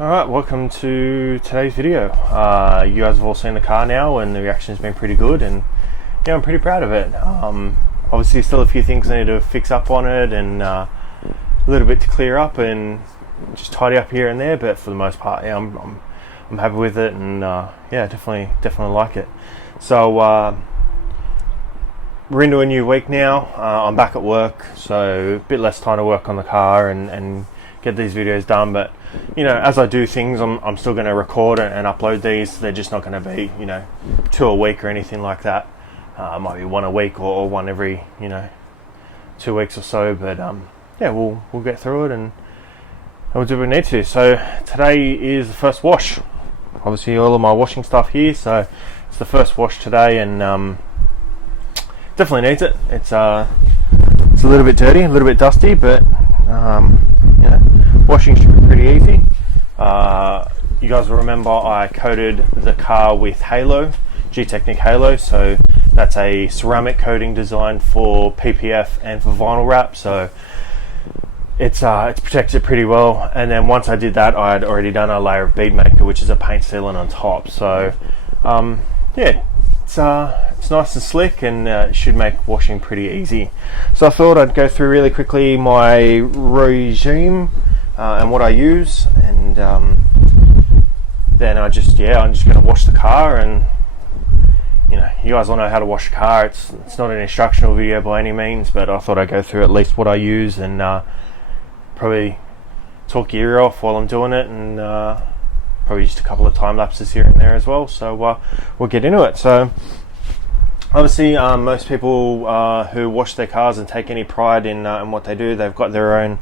Alright, welcome to today's video. You guys have all seen the car now and the reaction has been pretty good, and yeah, I'm pretty proud of it. Obviously still a few things I need to fix up on it, and a little bit to clear up and just tidy up here and there, but for the most part, yeah, I'm happy with it, and yeah, definitely like it. So we're into a new week now. I'm back at work, so a bit less time to work on the car and get these videos done, but you know, as I do things, I'm still going to record and upload these. They're just not going to be, you know, 2 a week or anything like that. Might be 1 a week or 1 every, you know, 2 weeks or so, but yeah, we'll get through it and we'll do what we need to. So today is the first wash. Obviously all of my washing stuff here, so it's the first wash today, and definitely needs it. It's a little bit dirty, a little bit dusty, but you know, washing should be pretty easy. You guys will remember I coated the car with Halo, Gtechniq Halo, so that's a ceramic coating designed for PPF and for vinyl wrap, so it's protected prette well. And then once I did that, I had already done a layer of beadmaker, which is a paint sealant on top, so yeah, it's nice and slick, and it should make washing pretty easy. So I thought I'd go through really quickly my regime and what I use, and then I'm just going to wash the car. And you know, you guys all know how to wash a car. It's not an instructional video by any means, but I thought I'd go through at least what I use, and probably talk your ear off while I'm doing it, and probably just a couple of time lapses here and there as well. So we'll get into it. So obviously most people who wash their cars and take any pride in what they do, they've got their own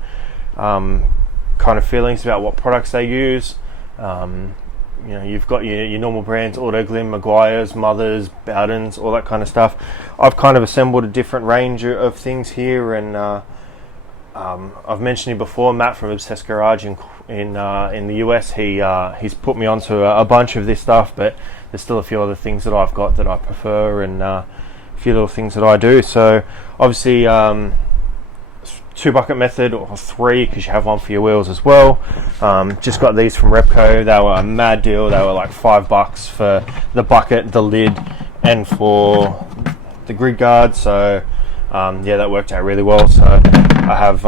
kind of feelings about what products they use. You know, you've got your normal brands, Autoglym, Meguiar's, Mother's, Bowden's, all that kind of stuff. I've kind of assembled a different range of things here, and I've mentioned it before. Matt from Obsessed Garage in the US, he's put me onto a bunch of this stuff, but there's still a few other things that I've got that I prefer, and a few little things that I do. So obviously 2 bucket method, or 3 because you have one for your wheels as well. Just got these from Repco. They were a mad deal. They were like $5 for the bucket, the lid, and for the grid guard. So yeah, that worked out really well. So I have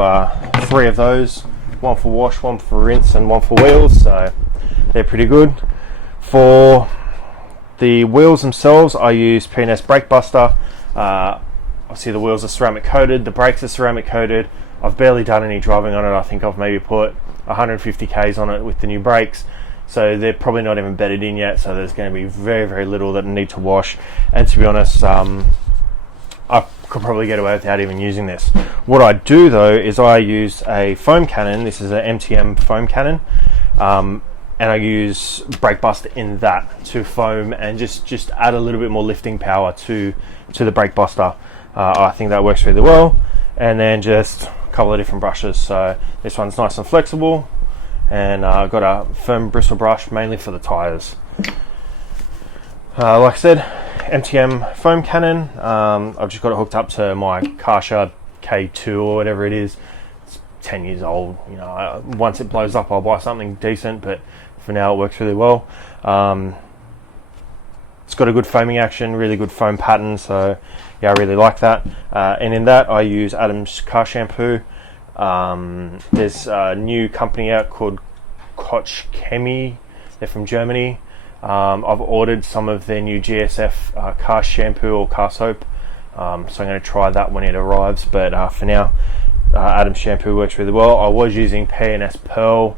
3 of those, 1 for wash, 1 for rinse, and 1 for wheels. So they're pretty good. For the wheels themselves, I use P&S Brake Buster. Obviously the wheels are ceramic coated, the brakes are ceramic coated. I've barely done any driving on it. I think I've maybe put 150 Ks on it with the new brakes, so they're probably not even bedded in yet, so there's going to be very little that I need to wash. And to be honest, I could probably get away without even using this. What I do though is I use a foam cannon. This is an MTM foam cannon, and I use Brake Buster in that to foam and just add a little bit more lifting power to the Brake Buster. I think that works really well. And then just a couple of different brushes. So this one's nice and flexible, and I've got a firm bristle brush mainly for the tires. Like I said, MTM foam cannon. I've just got it hooked up to my Karsha K2 or whatever it is. It's 10 years old. You know, once it blows up, I'll buy something decent, but for now it works really well. It's got a good foaming action, really good foam pattern, so yeah, I really like that. And in that I use Adam's car shampoo. There's a new company out called Gtechniq. They're from Germany. I've ordered some of their new GSF car shampoo or car soap, so I'm going to try that when it arrives, but for now Adam's shampoo works really well. I was using P&S Pearl.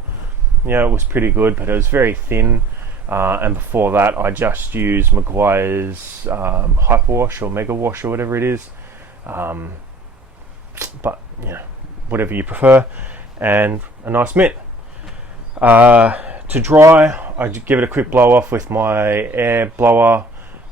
You know, it was pretty good, but it was very thin. And before that I just used Meguiar's Hyperwash or Mega Wash or whatever it is, but you know, whatever you prefer, and a nice mitt. To dry, I give it a quick blow off with my air blower,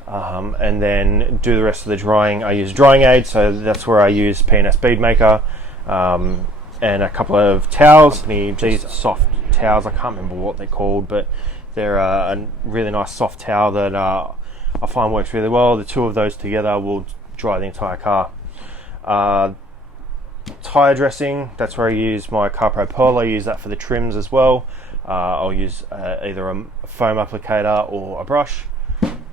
and then do the rest of the drying. I use drying aid, so that's where I use P&S Beadmaker, and a couple of towels. These soft towels, I can't remember what they're called, but they're a really nice soft towel that I find works really well. The 2 of those together will dry the entire car. Tire dressing, that's where I use my CarPro Pearl. I use that for the trims as well. I'll use either a foam applicator or a brush.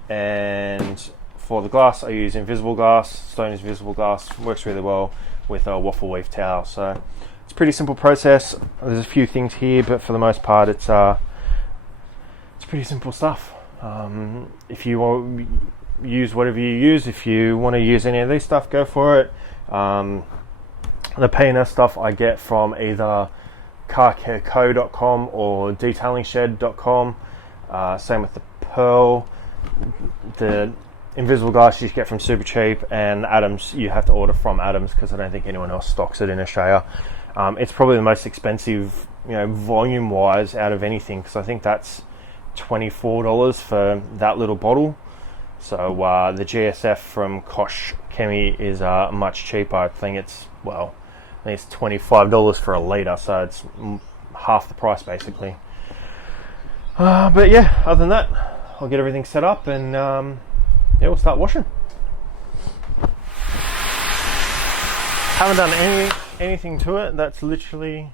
And for the glass, I use invisible glass. Stone invisible glass works really well with a waffle weave towel. So it's a pretty simple process. There's a few things here, but for the most part, it's pretty simple stuff. If you want use whatever you use, if you want to use any of these stuff, go for it. The P&S stuff I get from either carcareco.com or detailingshed.com. Same with the pearl. The invisible glass you get from Supercheap, and Adams you have to order from Adams because I don't think anyone else stocks it in Australia. It's probably the most expensive, volume wise out of anything, because I think that's $24 for that little bottle. So the GSF from Kosh Chemie is much cheaper. I think it's $25 for a litre, so it's half the price basically. But yeah, other than that, I'll get everything set up and we'll start washing. Haven't done anything to it. That's literally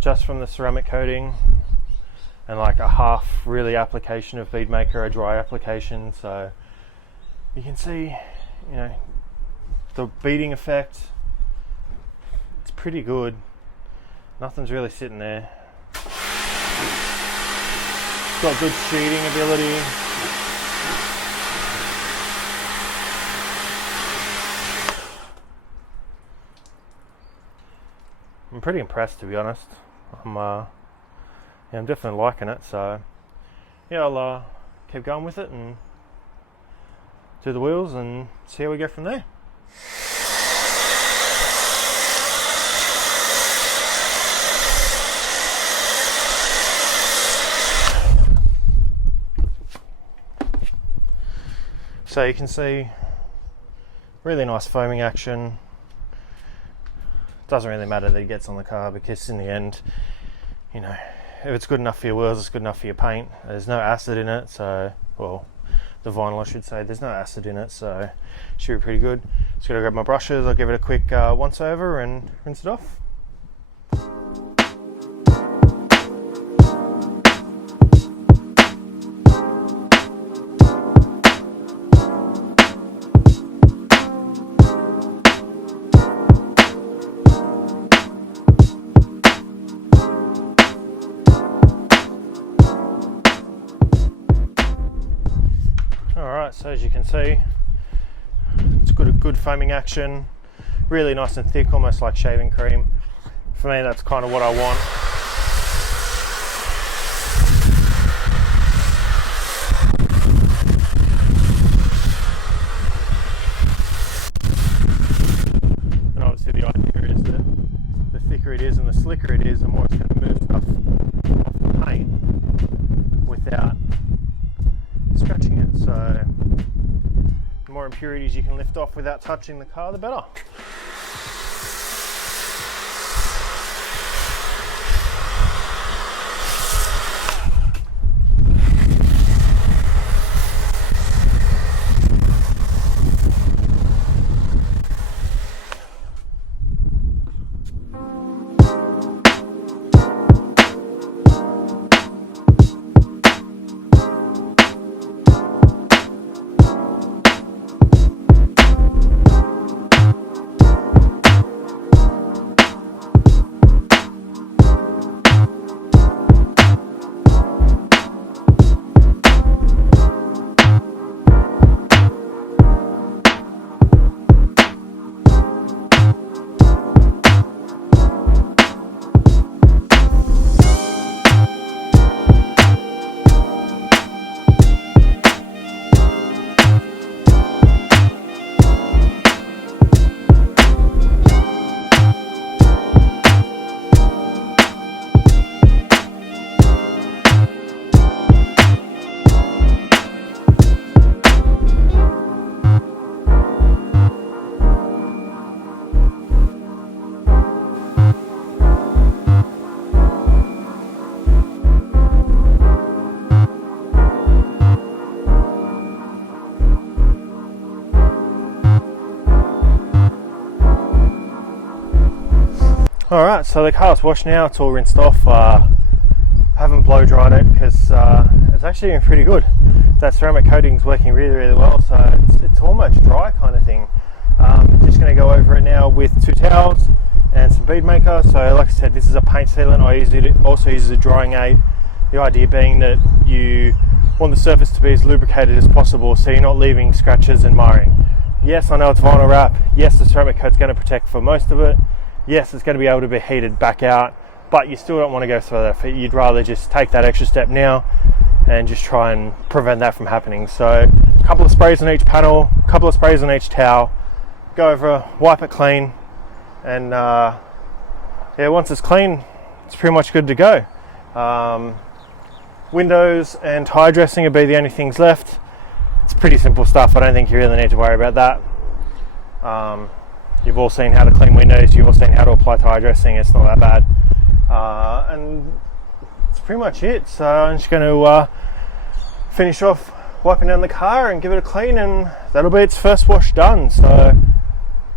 just from the ceramic coating and like a half really application of beadmaker, a dry application. So you can see, the beading effect. It's pretty good. Nothing's really sitting there. It's got good sheeting ability. I'm pretty impressed, to be honest. I'm definitely liking it. So yeah, I'll keep going with it and do the wheels and see how we go from there. So you can see really nice foaming action. Doesn't really matter that it gets on the car, because in the end, if it's good enough for your wheels, it's good enough for your paint. There's no acid in it, so, well, the vinyl I should say, there's no acid in it, so it should be pretty good. Just gotta grab my brushes, I'll give it a quick once over and rinse it off. Alright, so as you can see, it's got a good foaming action, really nice and thick, almost like shaving cream. For me, that's kind of what I want. And obviously the idea is that the thicker it is and the slicker it is, the more it's going to move stuff off the paint without scratching it. So the more impurities you can lift off without touching the car, the better. Alright, so the car's washed now, it's all rinsed off. haven't blow dried it because it's actually been pretty good. That ceramic coating is working really well, so it's almost dry kind of thing. Just going to go over it now with 2 towels and some beadmaker. So like I said, this is a paint sealant. I also use a drying aid. The idea being that you want the surface to be as lubricated as possible, so you're not leaving scratches and marring. Yes, I know it's vinyl wrap. Yes, the ceramic coat's going to protect for most of it. Yes, it's going to be able to be heated back out, but you still don't want to go through that. You'd rather just take that extra step now and just try and prevent that from happening. So a couple of sprays on each panel, a couple of sprays on each towel, go over, wipe it clean, and yeah, once it's clean, it's pretty much good to go. Windows and tire dressing will be the only things left. It's pretty simple stuff. I don't think you really need to worry about that. You've all seen how to clean windows, you've all seen how to apply tire dressing. It's not that bad. And that's pretty much it. So I'm just going to finish off wiping down the car and give it a clean, and that'll be its first wash done. So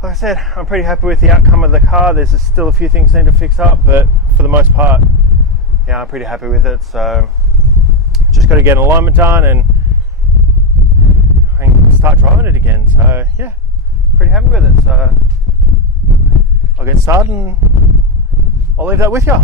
like I said, I'm pretty happy with the outcome of the car. There's still a few things need to fix up, but for the most part, yeah, I'm pretty happy with it. So just got to get an alignment done and I can start driving it again. So yeah, pretty happy with it. So I'll get started and I'll leave that with you.